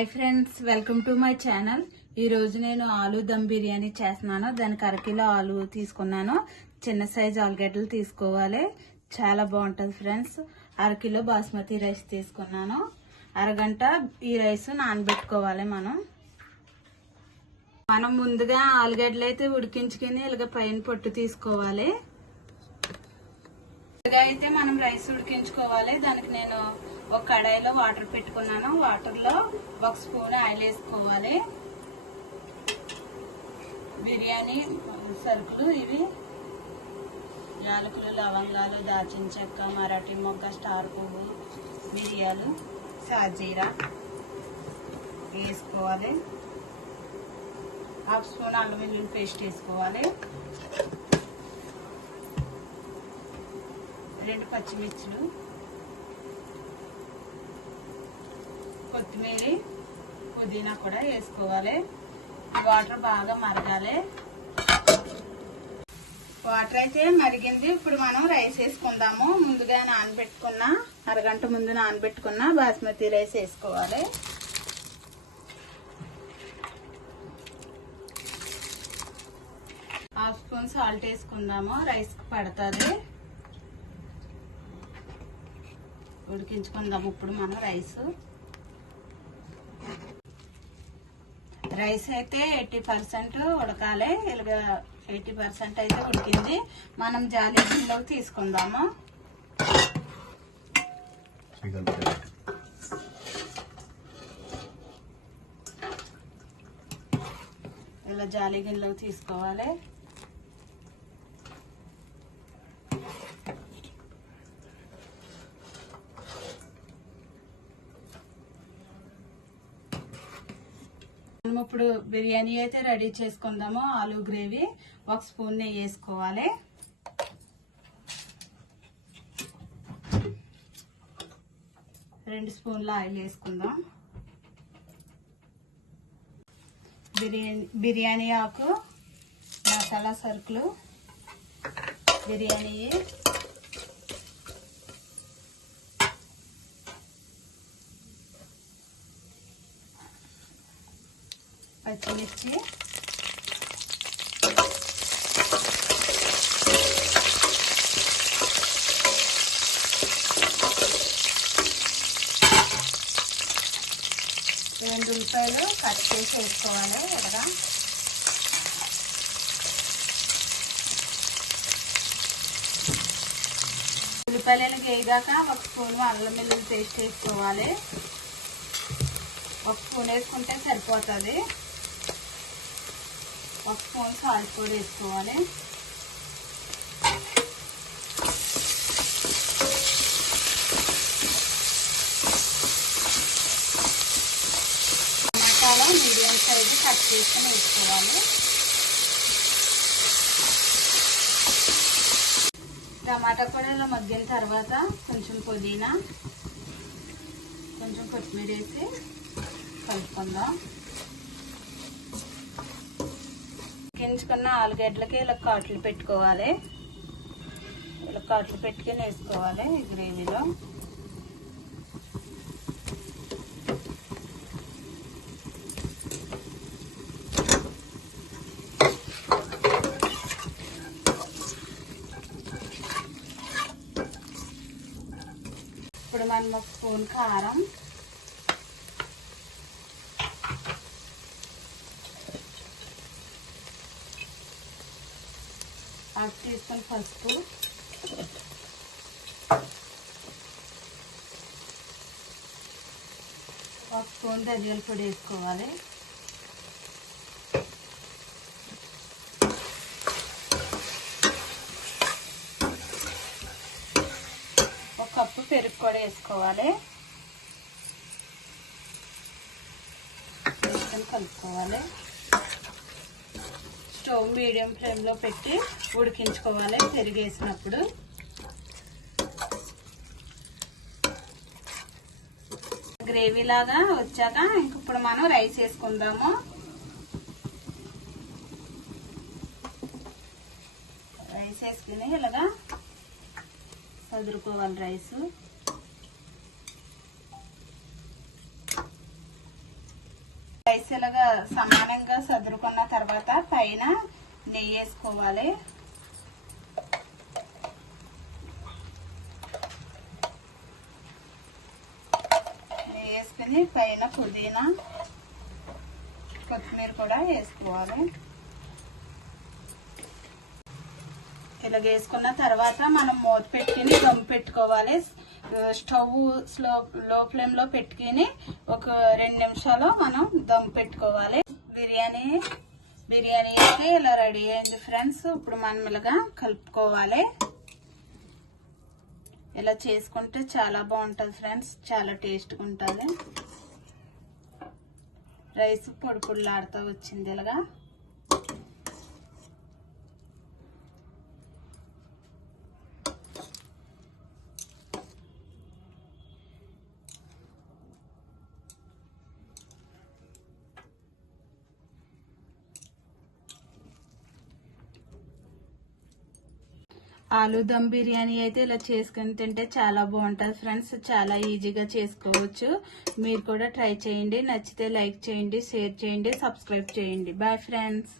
Hi friends, welcome to my channel. ఈరోజు నేను ఆలు దమ్ బిర్యానీ చేస్తున్నాను. దానికి అరకిలో ఆలు తీసుకున్నాను. చిన్న సైజు ఆలుగడ్డలు తీసుకోవాలి. చాలా బాగుంటుంది ఫ్రెండ్స్. అరకిలో బాస్మతి రైస్ తీసుకున్నాను. అరగంట ఈ రైస్ నానబెట్టుకోవాలి. మనం ముందుగా ఆలుగడ్డలు అయితే ఉడికించుకుని ఇలాగ పైన పొట్టు తీసుకోవాలి. అయితే మనం రైస్ ఉడికించుకోవాలి. దానికి నేను ఒక కడాయిలో వాటర్ పెట్టుకున్నాను. వాటర్ లో ఒక స్పూన్ ఆయిల్ వేసుకోవాలి. బిర్యానీ సరుకులు ఇవి యాలకులు, లవంగాలు, దాల్చిన చెక్క, మరాఠీ మొగ్గ, స్టార్ పువ్వు, మిరియాలు, సాజీరా వేసుకోవాలి. హాఫ్ స్పూన్ అల్లం వెల్లుల్లి పేస్ట్ వేసుకోవాలి. 2 పచ్చిమిర్చులు, కొత్తిమీర, పుదీనా కూడా వేసుకోవాలి. వాటర్ బాగా మరగాలి. వాటర్ అయితే మరిగింది. ఇప్పుడు మనం రైస్ వేసుకుందాము. ముందుగా నానబెట్టుకున్న అరగంట ముందు నానబెట్టుకున్న బాస్మతి రైస్ వేసుకోవాలి. హాఫ్ స్పూన్ సాల్ట్ వేసుకుందాము. రైస్కి పడుతుంది. ఉడికించుకుందాము ఇప్పుడు మనం రైస్ అయితే 80% ఉడకాలి. ఇలాగా 80% అయితే ఉడికింది. మనం జాలి గిన్నెలోకి తీసుకుందాము. ఇలా జాలి గిన్నెలోకి తీసుకోవాలి. ఇప్పుడు బిర్యానీ అయితే రెడీ చేసుకుందాము. ఆలు గ్రేవీ 1 స్పూన్ నెయ్యి వేసుకోవాలి. రెండు స్పూన్ల ఆయిల్ వేసుకుందాం. బిర్యానీ ఆకు, మసాలా సరుకులు, బిర్యానీ, పచ్చిమిర్చి, రెండు ఉల్లిపాయలు కట్ చేసి వేసుకోవాలి. ఎలాగా ఉల్లిపాయలు వేయగాక 1 స్పూన్ అల్లం వెల్లుల్లి పేస్ట్ వేసుకోవాలి. 1 స్పూన్ వేసుకుంటే సరిపోతుంది. 1 స్పూన్ సాల్ట్ కూడా వేసుకోవాలి. టమాటాలు మీడియం సైజు కట్ చేసుకుని వేసుకోవాలి. టమాటా కూడా ఇలా మగ్గిన తర్వాత కొంచెం పుదీనా, కొంచెం కొత్తిమీర వేసి కలుపుకుందాం. ఉడికించుకున్న ఆలుగడ్డలకి ఇలా కాట్లు పెట్టుకోవాలి. ఇలా కాట్లు పెట్టుకుని వేసుకోవాలి ఈ గ్రేవీలో. ఇప్పుడు మనం 1 స్పూన్ కారం, 1/2 టీ స్పూన్ పసుపు, 1 స్పూన్ ధనియాల పొడి వేసుకోవాలి. ఒక కప్పు పెరుగు కూడా వేసుకోవాలి. కలుపుకోవాలి. స్టవ్ మీడియం ఫ్లేమ్లో పెట్టి ఉడికించుకోవాలి. పెరుగు వేసినప్పుడు గ్రేవీ లాగా వచ్చాక ఇప్పుడు మనం రైస్ వేసుకుందాము. రైస్ వేసుకుని ఇలాగా సదురుకోవాలి. రైస్ రైస్ ఇలాగా సమానంగా సదురుకున్న తర్వాత పైన నెయ్యి వేసుకోవాలి. నెయ్యి వేసుకుని పైన పుదీనా కొత్తిమీర కూడా వేసుకోవాలి. ఇలా వేసుకున్న తర్వాత మనం మూత పెట్టుకుని దమ్ పెట్టుకోవాలి. స్టవ్ లో ఫ్లేమ్ లో పెట్టుకుని ఒక 2 నిమిషాలు మనం దమ్ పెట్టుకోవాలి. బిర్యానీ అయితే ఇలా రెడీ అయింది ఫ్రెండ్స్. ఇప్పుడు మనం ఇలాగా కలుపుకోవాలి. ఇలా చేసుకుంటే చాలా బాగుంటుంది ఫ్రెండ్స్, చాలా టేస్ట్గా ఉంటుంది. రైస్ పొడి పొడిలాడుతూ వచ్చింది ఇలాగా. ఆలూ దమ్ బిర్యానీ అయితే ఇలా చేసుకుని తింటే చాలా బాగుంటుంది ఫ్రెండ్స్. చాలా ఈజీగా చేసుకోవచ్చు. మీరు కూడా ట్రై చేయండి. నచ్చితే లైక్ చేయండి, షేర్ చేయండి, సబ్స్క్రైబ్ చేయండి. Bye friends.